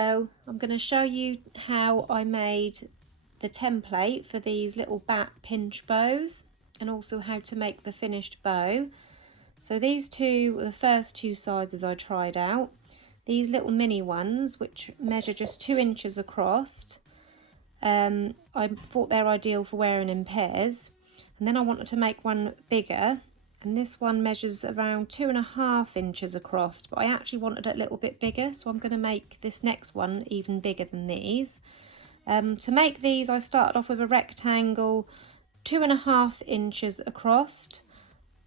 Hello, I'm going to show you how I made the template for these little bat pinch bows and also how to make the finished bow. So these two were the first two sizes I tried out. These little mini ones, which measure just 2 inches across, I thought they're ideal for wearing in pairs. And then I wanted to make one bigger, and this one measures around 2.5 inches across, but I actually wanted it a little bit bigger, so I'm going to make this next one even bigger than these. To make these, I started off with a rectangle 2.5 inches across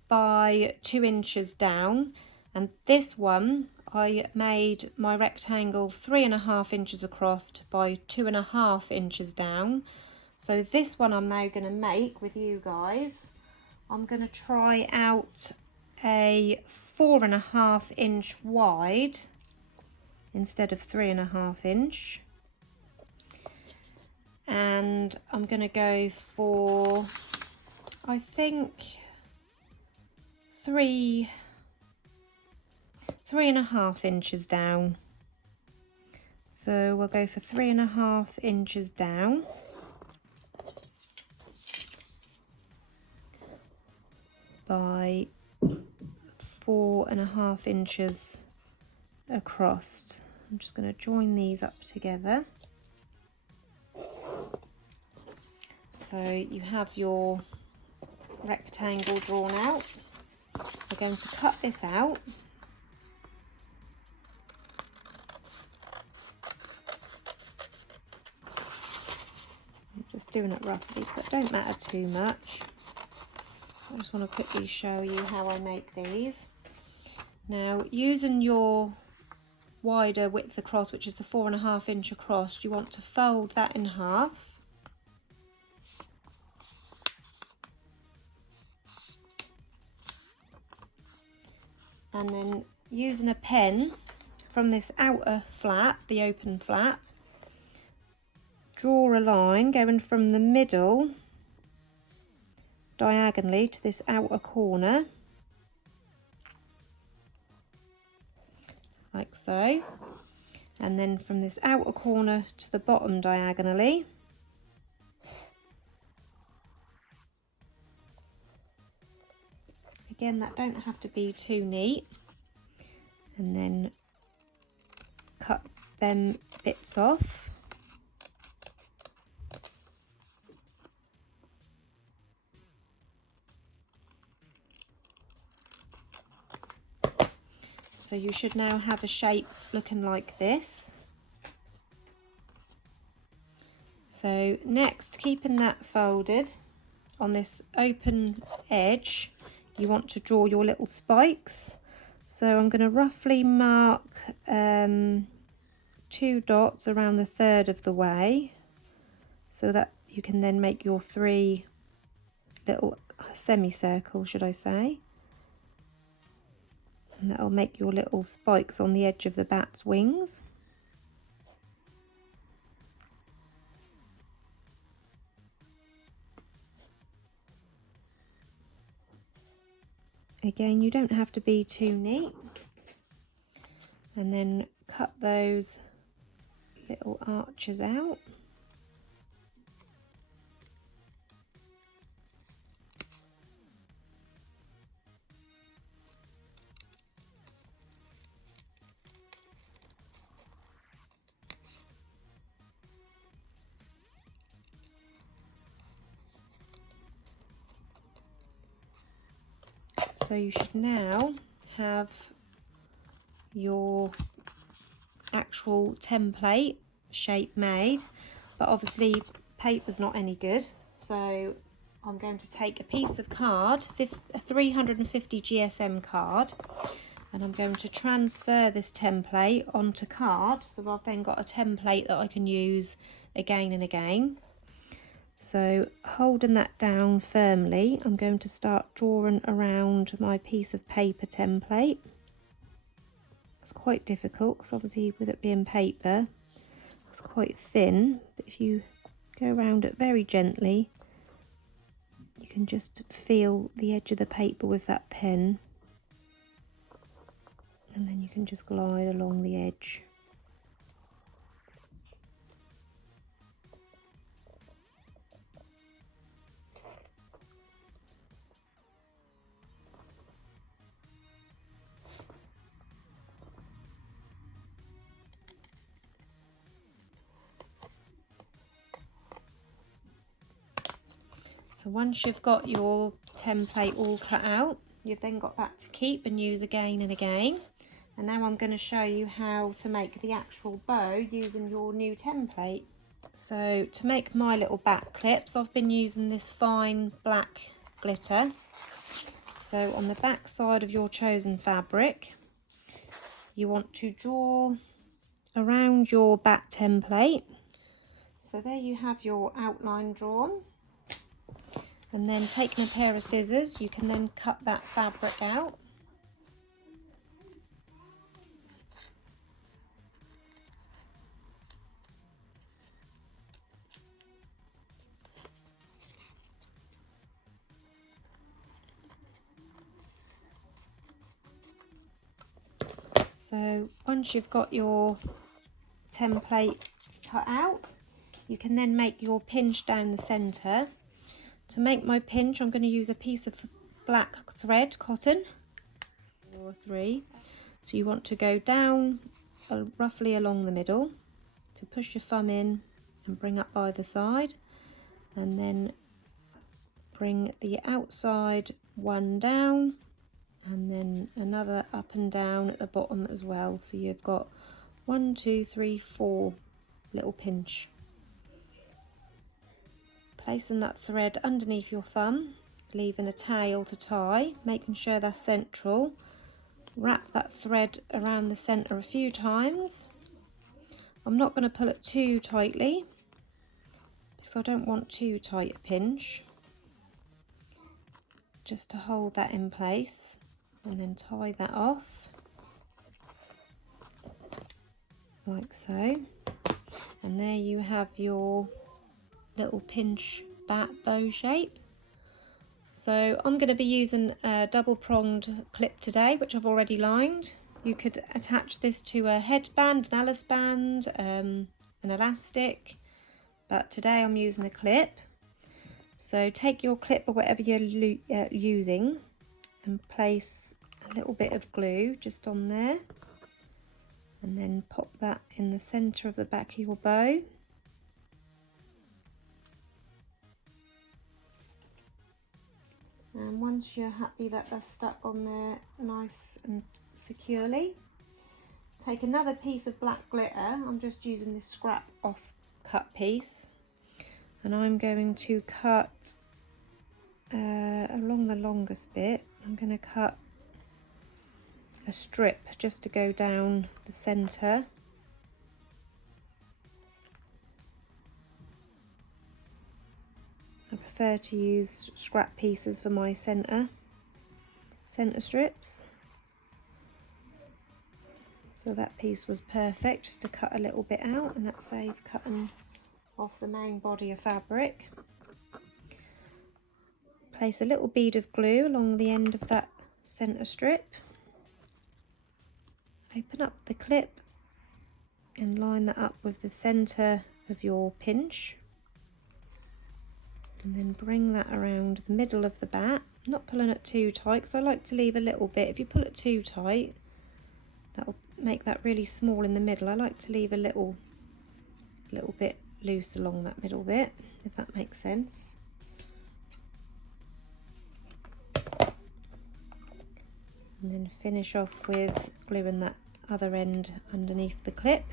by 2 inches down, and this one I made my rectangle 3.5 inches across by 2.5 inches down. So this one I'm now going to make with you guys. I'm going to try out a 4.5 inch wide instead of 3.5 inch, and I'm going to go for, I think, 3.5 inches down. So we'll go for 3.5 inches down. By 4.5 inches across. I'm just going to join these up together. So you have your rectangle drawn out. We're going to cut this out. I'm just doing it roughly because it don't matter too much. I just want to quickly show you how I make these. Now, using your wider width across, which is the 4.5 inch across, you want to fold that in half. And then using a pen from this outer flap, the open flap, draw a line going from the middle diagonally to this outer corner, like so, and then from this outer corner to the bottom diagonally. Again, that don't have to be too neat, and then cut them bits off. So you should now have a shape looking like this. So next, keeping that folded on this open edge, you want to draw your little spikes. So I'm going to roughly mark 2 dots around the third of the way, so that you can then make your 3 little semicircles, should I say. And that'll make your little spikes on the edge of the bat's wings. Again, you don't have to be too neat. And then cut those little arches out. So you should now have your actual template shape made, but obviously paper's not any good, so I'm going to take a piece of card, a 350 GSM card, and I'm going to transfer this template onto card, so I've then got a template that I can use again and again. So holding that down firmly, I'm going to start drawing around my piece of paper template. It's quite difficult because obviously with it being paper, it's quite thin, but if you go around it very gently, you can just feel the edge of the paper with that pen, and then you can just glide along the edge. So once you've got your template all cut out, you've then got that to keep and use again and again. And now I'm going to show you how to make the actual bow using your new template. So to make my little back clips, I've been using this fine black glitter. So on the back side of your chosen fabric, you want to draw around your back template. So there you have your outline drawn. And then taking a pair of scissors, you can then cut that fabric out. So once you've got your template cut out, you can then make your pinch down the centre. To make my pinch, I'm going to use a piece of black thread cotton, or 3. So you want to go down roughly along the middle to push your thumb in and bring up either side, and then bring the outside one down and then another up and down at the bottom as well. So you've got 1, 2, 3, 4 little pinch. Placing that thread underneath your thumb, leaving a tail to tie, making sure that's central. Wrap that thread around the centre a few times. I'm not going to pull it too tightly because I don't want too tight a pinch. Just to hold that in place, and then tie that off like so. And there you have your little pinch back bow shape. So I'm going to be using a double pronged clip today, which I've already lined. You could attach this to a headband, an Alice band, an elastic, but today I'm using a clip. So take your clip or whatever you're using and place a little bit of glue just on there, and then pop that in the centre of the back of your bow. And once you're happy that that's stuck on there nice and securely, take another piece of black glitter. I'm just using this scrap off cut piece, and I'm going to cut along the longest bit. I'm going to cut a strip just to go down the centre. I prefer to use scrap pieces for my centre strips. So that piece was perfect, just to cut a little bit out, and that saved cutting off the main body of fabric. Place a little bead of glue along the end of that centre strip. Open up the clip and line that up with the centre of your pinch. And then bring that around the middle of the back. Not pulling it too tight, because I like to leave a little bit. If you pull it too tight, that'll make that really small in the middle. I like to leave a little bit loose along that middle bit, if that makes sense. And then finish off with gluing that other end underneath the clip.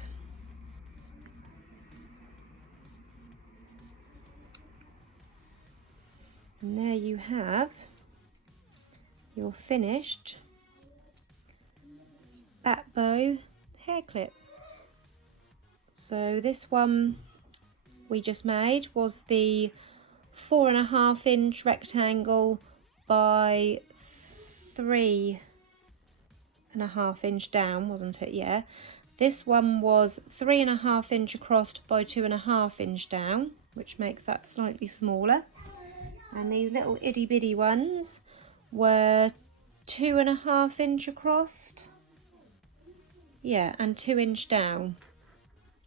And there you have your finished back bow hair clip. So this one we just made was the 4.5 inch rectangle by 3.5 inch down, wasn't it? Yeah. This one was 3.5 inch across by 2.5 inch down, which makes that slightly smaller. And these little itty bitty ones were 2.5 inch across, yeah, and 2 inch down.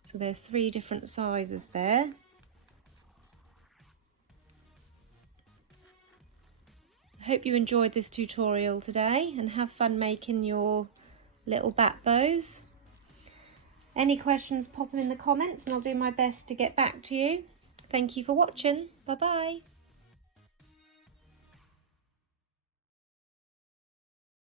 So there's 3 different sizes there. I hope you enjoyed this tutorial today and have fun making your little back bows. Any questions, pop them in the comments and I'll do my best to get back to you. Thank you for watching. Bye bye.